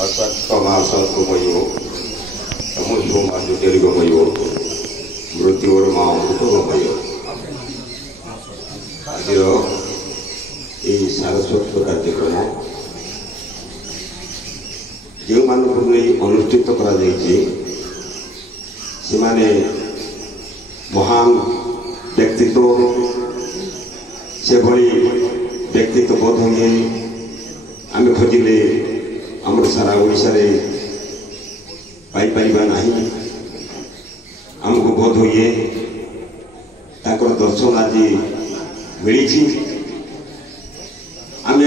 महासंतमयो तमसो माजुतेरिगमयो मृत्युर्मा अमृतमयो आज सारस्वत कार्यक्रम जो मानक नहीं अनुष्ठित करा महान व्यक्तित्व से भली व्यक्तित्व बोध हुए आम खोजिले आम सारा ओडिशा रे पाइपर ना आमको बोध हुए दर्शन आज मिली आम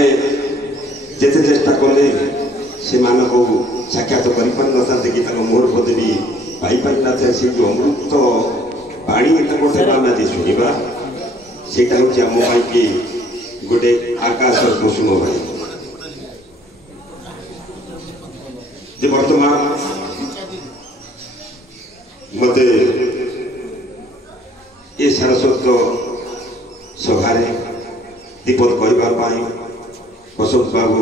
जिते चेष्टा कले से मानक साक्षात कर कि मोहर पदवी पाइपर ना से जो अमृत पाणी आम आज शुणा से आम गोटे आकाश कुसुम भाई जे वर्तमान मत ये सारस्वत सभार दीपद कहवाई बसंत बाबू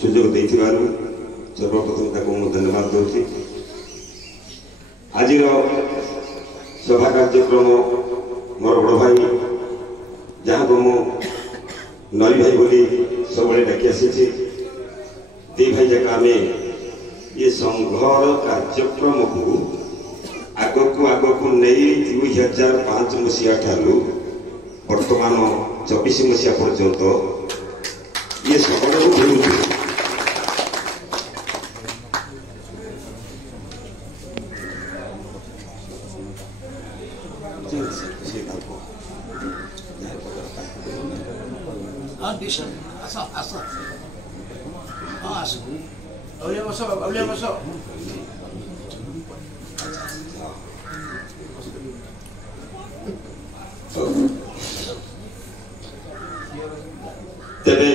सुजोग दे सर्वप्रथम मुझे धन्यवाद दूसरी आज सभा कार्यक्रम मोर बड़ भाई जहाँ को मु नई भाई बोली सब डाकी आसी दी भाई जाक आम ये संघर कार्यक्रम को आगक नहीं 2005 मसीहा ठारू वर्तमान 24 मसीहा पर्यंत ये सकल को तेरे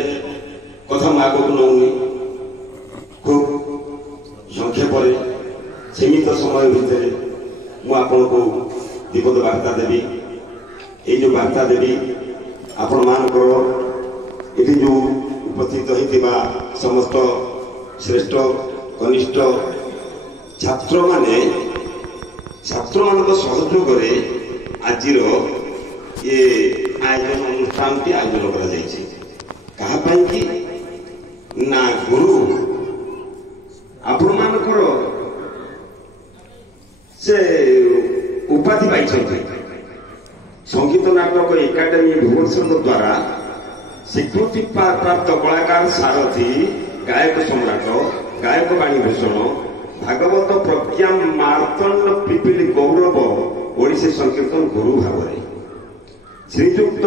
कथम आगक नौनी खूब संक्षेप सीमित समय भितर मुझे विपद वार्ता देवी ये जो वार्ता देवी आपण मानकर ये जो उपस्थित होता समस्त श्रेष्ठ कनिष्ठ छात्र माने छात्र मान सहयोग आज ये आयोजन अनुष्ठान टी आयोजन करा कि ना गुरु आपण मानकर से उपाधि पाई संगीत नाटक एकाडेमी भुवनेश्वर द्वारा स्वीकृति प्राप्त कलाकार सारथी गायक सम्राट गायक वाणीभूषण भागवत प्रज्ञा मार्तंड पिपिली गौरव ओडिसी संकीर्तन गुरु भाव श्रीजुक्त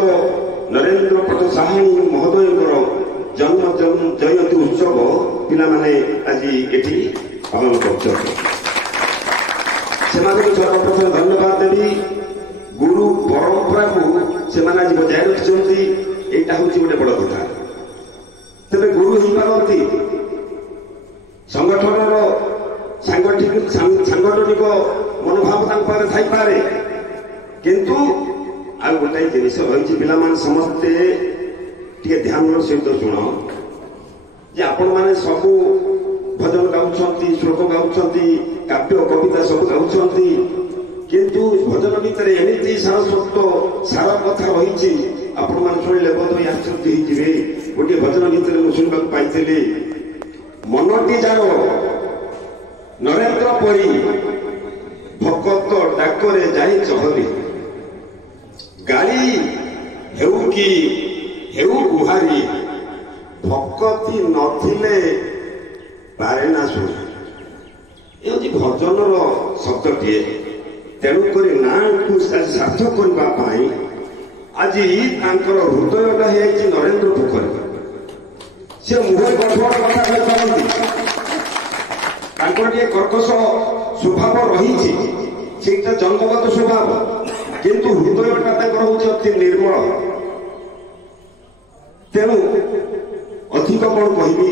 नरेंद्र पट साहानी महोदय जन्म जयंती उत्सव पिलामाने आज एटी पालन कर सर्वप्रथम धन्यवाद देवी गुरु परंपरा को से आज बजाय रखिंट यहाँ हूँ गोटे बड़ कथा तेरे गुरु हो पारती संगठन सांगठनिक मनोभाव थाईपे किंतु आ गोटाए जिन रही पिला समस्ते टे ध्यान सहित शुण जे आपण मैंने सबू भजन गाँव श्लोक गाँव काव्य कविता सब गाँव किंतु भजन भितर एमती सारस्वत सारा कथा रही आपण मैंने शुणिले बोध आश्चर्य होते गोटे भजन भितर मुझे शुणा पाई मनटी जार नरेंद्र परी भकत डाकरे जाई चहरी गाड़ी हेउ कि हेउ गुहारी भक्ति नथिले पारेना शुणी ये भजन शब्दटे तेणुक ना सार्थक करने आज हृदयटा है नरेंद्र पोखरी से मुहे गठबड़ कथा कहते कर्कश स्वभाव रही जन्मगत स्वभाव किंतु हृदयटा हूँ अति निर्मल तेणु अधिक कौन कहि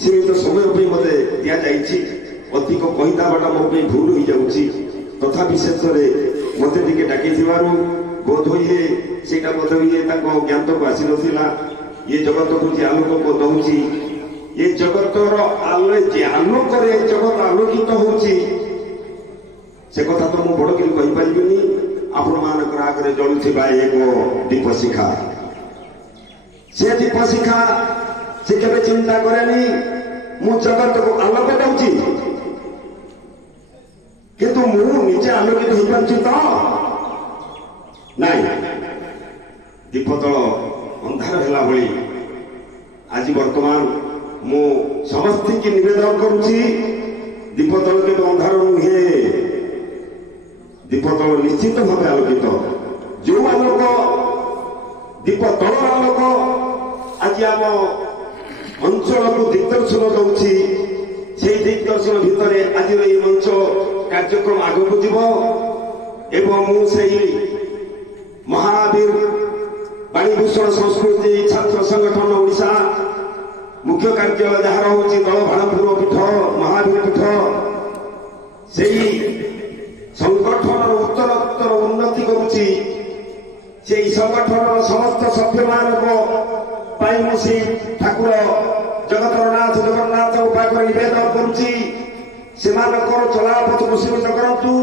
सीमित समय मत दि जाइए अधिक कहीदाटा मो भूल हो जाऊँगी तथापि शेष मत डाक बोध हुए से बोध हुए ज्ञान को आसी ना ये जगत को जी आलोक को दौर ये जगतर आलोक जगत आलोकित होची से कथा तो मुझे बड़ कि कहीपरि आपण मान आगे जलुवा एक दीप शिखा से दीप शिखा से केवे चिंता करे मु जगत को आलोक दूची किंतु मु निजे आलोकित हो पार्टी तो नाई दीप तल अंधार है भाई आज वर्तमान मु समस्त की निवेदन करुच्ची दीप तल के अंधार नुहे दीप तल निश्चित भाव आलोकित जो आलोक दीप तल आलोक आज आम अंचल को दिग्दर्शन दौर से दिग्दर्शन भितर आज ये मंच कार्यक्रम आगक जीव एवं मुझे महावीर वाणीभूषण संस्कृति छात्र संगठन ओडिशा मुख्य कार्यालय जहाँ हूँ दल भाणपुर पीठ महावीर पीठ से संगठन उत्तरोत्तर उन्नति करुच्ची से संगठन समस्त सभ्य मान मुझे ठाकुर जगतरनाथ जगन्नाथ पाखर निवेदन करुच्ची से चलापथ को सीमित करूँ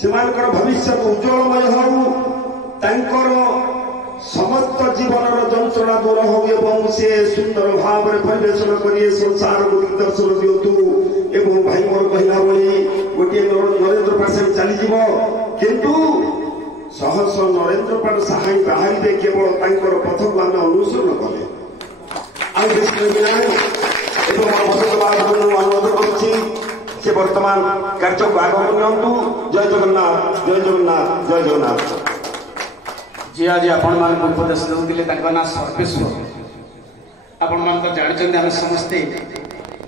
से भविष्य उज्जवलमय हो समस्त जीवन जंत्रणा दूर हो से सुंदर भाव में परिवेशन करिए संसार को दिग्दर्शन दिंतु एवं भाई मोर कहला भाई गोटे नरेंद्र पार्श्व चलीज किंतु सहस नरेंद्र पाठ साहा बाहर केवल पथ को आम अनुसरण कले अनुरोध कर वर्तमान कार्य को आगक नियंतु जय जगन्नाथ जय जगन्नाथ जय जगन्नाथ जी आज आपण मान उपदेश देउथिले ताका ना सर्वेश्वर आपण मान तो जानछन हम समस्ते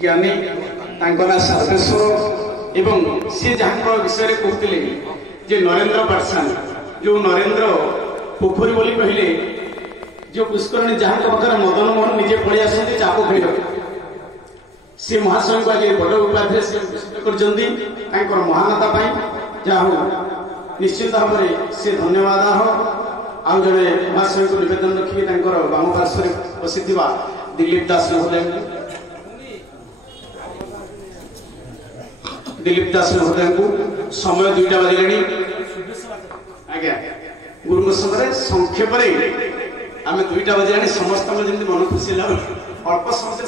ज्ञानी ताका ना सर्वेश्वर एवं से जहां विषय रे कहथिले जे नरेंद्र पाठशान जो नरेंद्र पोखरी बोली कहले जो पुष्करणी जहां पाखर मदन मोहन निजे पड़ी आसते चाप खेल से महाशय को आज बड़ उपाधि से कर महानता जहाँ निश्चित भाव में से धन्यवाद आउ जड़े महाशय को निवेदन रखिए बाम पार्श्व बसी दिलीप दास महोदय को समय 2टा बजले आज्ञा गुरु संगे संक्षेप आम 2टा बजे समस्त जमी मन खुशी अल्प समय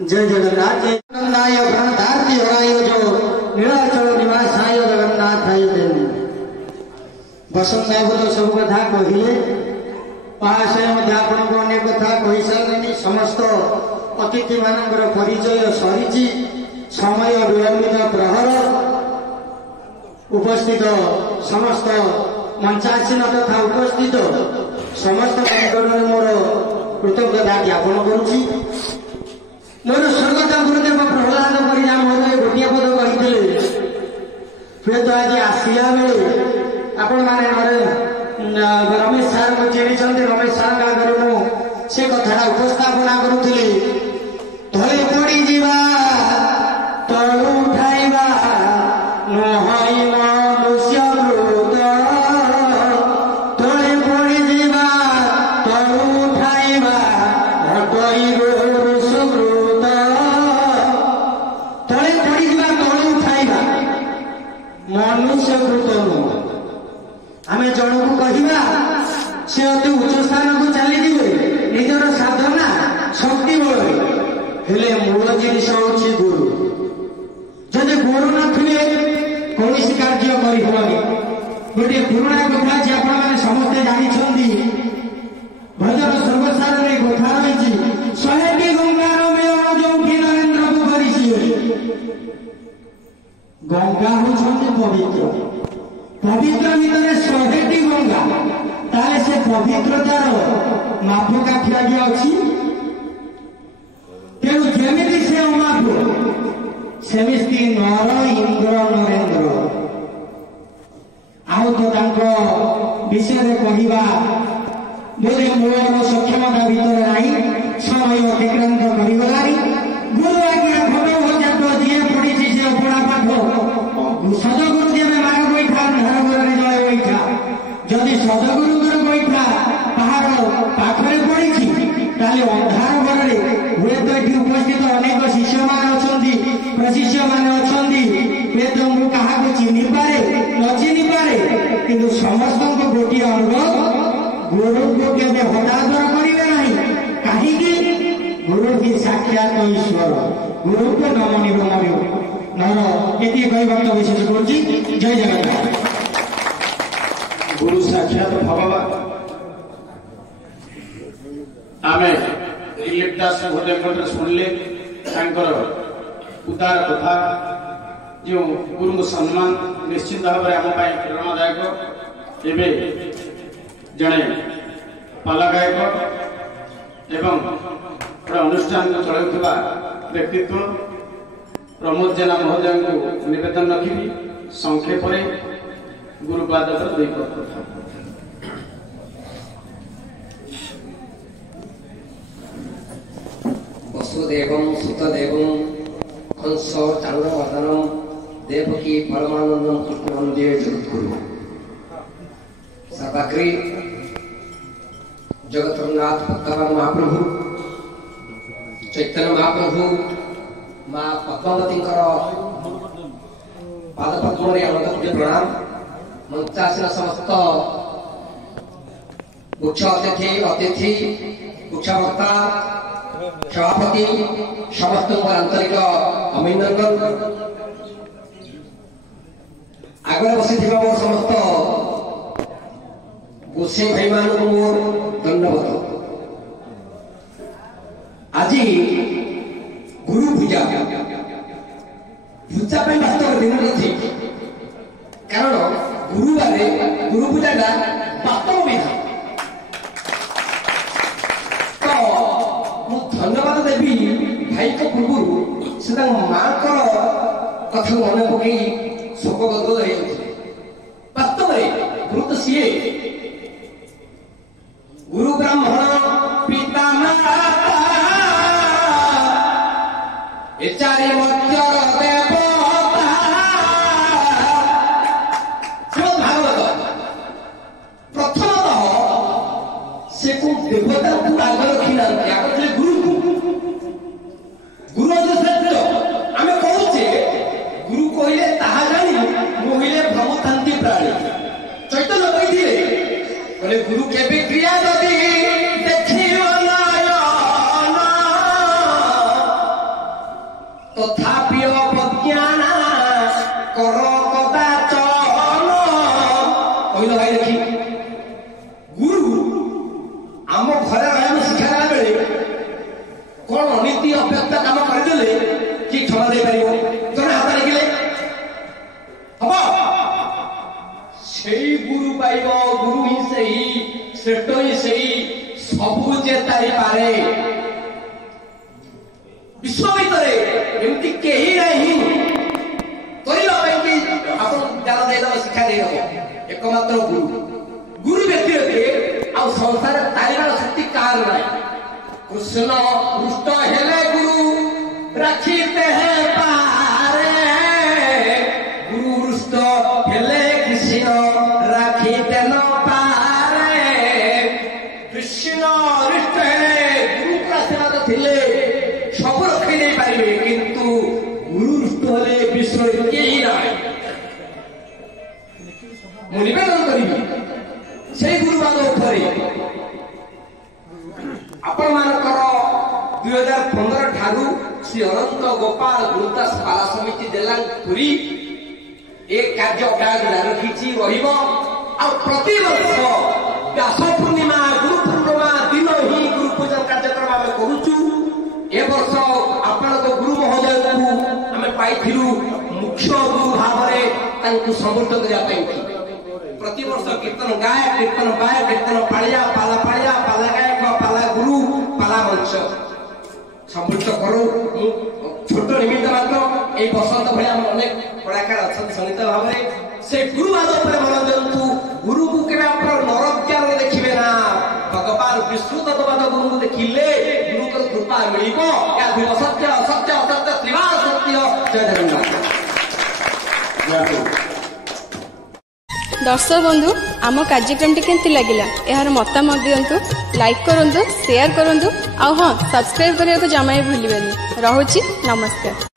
जय जगन्नाथ जय जगन्नाथ प्रणधार्ति हराय जो नीलाचल निवासाय जगन्नाथाय देव बसंत तो सब कथा कहले महाशय आपको अनेक कथा कही सारे समस्त अतिथि मानकर परिचय सरी समय विलंबित प्रहर उपस्थित समस्त मंचासीन तथा उपस्थित समस्त निकट मोर कृतज्ञता ज्ञापन करुच्ची मोर स्वर्गत गुरुदेव प्रहलाद परिणा महोदय गोटे पद कही हूँ तो आज आसला बेले आपण मैंने रमेश सार को चिन्ह रमेश सार आगे मुझे कथा उपस्थापना करुली तले पड़ी जीवा तलु उठाइबा नहई मनुष्य मृत तले पड़ी जीवा तलु उठाइबा हटई सुकृत तले पड़ी जीवा तलु उठाइबा मनुष्य कृत नुह आम जन को कहवा से अति उच्च स्थान को चली निजर साधना शक्ति बल हेले मूल जिनिस हूँ गुरु जदि गुरु नथिले कौन कार्य करहबनी गोटे पुराणा कथा जी आप समस्ते जानते भजन सर्वसार कथा रही 100टी गंगार मेल जो नरेंद्र को कर गंगा होती पवित्र पवित्र भितर 100टी गंगा ताले से पवित्रतार मापकाठी आगे अच्छी तेणु जमी से अमाप सेमिति नर इंद्र नरेंद्र आउ तो विषय कहवा बोले मोर सक्षमता भितर ना समय अतिक्रांत करगलानी गुरु आज्ञा खबर भजा तो जी पड़ी से अपना पाठ सदगुरु देवे मार बैठा घर घर जय बैठा जदि सदगुरुଙ୍କର बैठा पहाड़ पाखरे पड़ी अंधार घर हुए तो ये उपस्थित शिष्य मान प्रशिष्य मान अच्छा वेद को क्या चिन्ह पारे न चिन्ह पारे किंतु समस्त गोटे अनुरोध गुरु को केवे हटादर करेंगे ना कहीं गुरु ही साक्षात ईश्वर गुरु को नम निरम नर ये कहवा विशेष करुँ जय जगन्नाथ। गुरु साक्षात भगवान आमे दिलीप दास भोटे शुणिले उदार कथा जो गुरु सम्मान निश्चित भाव में आम प्रेरणादायक एवं जड़े पाला गायक एवं गोटे अनुष्ठान को चलाउवा व्यक्तित्व प्रमोद जेना महोदय को निवेदन रखी संक्षेप गुरुपाद दुई कथा वसुदेवं सुतदेवं कंस चाणूरमर्दनं देवकी परमानंदं कृष्णवंदे जगद्गुरु सर्वाग्रे जगतनाथ भक्तवान महाप्रभु चैतन्य महाप्रभु माँ पद्मावती पादपद्म अनंत प्रणाम मंचासीन समस्त मुख्य अतिथि मुख्य वक्ता सभापति समस्त आंतरिक अभिनंदन आगे बसी मोर समस्त गोसाई भाई मान मोर धन्यवाद। आज गुरु पूजा पूजा वास्तव दिन नहीं कारण गुरुवार गुरु पूजा वास्तव भी था धन्यवाद देवी भाई को पूर्व से माँ कथा मन पकई शोकबद्ध वास्तव में गुरु तो सीए गुरु ब्राह्मण पिता माता ए चारि मध्यर देवता श्रीमद् भागवत प्रथमतः से को देवता को आगे रखी ना गुरु गुरु श्रेष्ठ आम कहे गुरु कहले ताहा जानी मोहिले भ्रमतांति प्राणी चैतन्य कहते गुरु केबे क्रिया नदी तथापि अज्ञान कर कदाचन कहल भाई देखी गुरु आम घरे रहा शिक्षा देला बेले कौन अनीति अव्यक्त काम करदे कि क्षमा दे पार जन हाथ लिखिले हम से गुरु पाइब गुरु ही सही श्रेष्ठ ही सही सबू जे तारी पारे विश्व भितर एमती कहीं नहीं शिक्षा दे एकमात्र गुरु गुरु व्यक्ति आ संसार तारिबार शक्ति कार ना कृष्ण रुष्ट हेले गुरु रखीते हैं पारे गुरु रुष्ट हेले कृष्ण रखीते न पारे कृष्ण रुष्ट हेले गुरु आशीर्वाद थिले सब रखी नहीं पारे किंतु गुरु रुष्ट हेले विश्व कहीं ना निवेदन करी से गुरुवाद आपण मानकर 2015 ठारू श्री अनंत गोपाल गुरुदास पाला समिति देलांपुरी एक कार्य अभ्यास रखी प्रति वर्ष व्यास पूर्णिमा गुरु पूर्णिमा दिन ही गुरु पूजन कार्यक्रम आम करुचु ए वर्ष आपण गुरु महोदय को आम पाई मुख्य गुरु भाव में समृद्ध करने प्रति वर्ष कीर्तन गाय कीर्तन बाय कीर्तन पालिया पाला गायक पाला गुरु पाला मंच समृद्ध करो छोट निमित्त मात्र ये बसंत भाई अनेक कलाकार अच्छा संगीत भाव में से गुरुवाद मन दिंतु गुरु को केवल आप नरज्ञान देखिए ना भगवान विष्णु तत्ववाद गुरु को देखिले गुरु कृपा मिल सत्य असत्य असत्य त्रिवार सत्य जय जगन्नाथ। दर्शक बंधु आम कार्यक्रम केमती लगिला यार मतामत दिंतु लाइक करूँ शेयर करूँ आ हाँ सब्सक्राइब करने को जमा भी भूलिए। रहुची नमस्कार।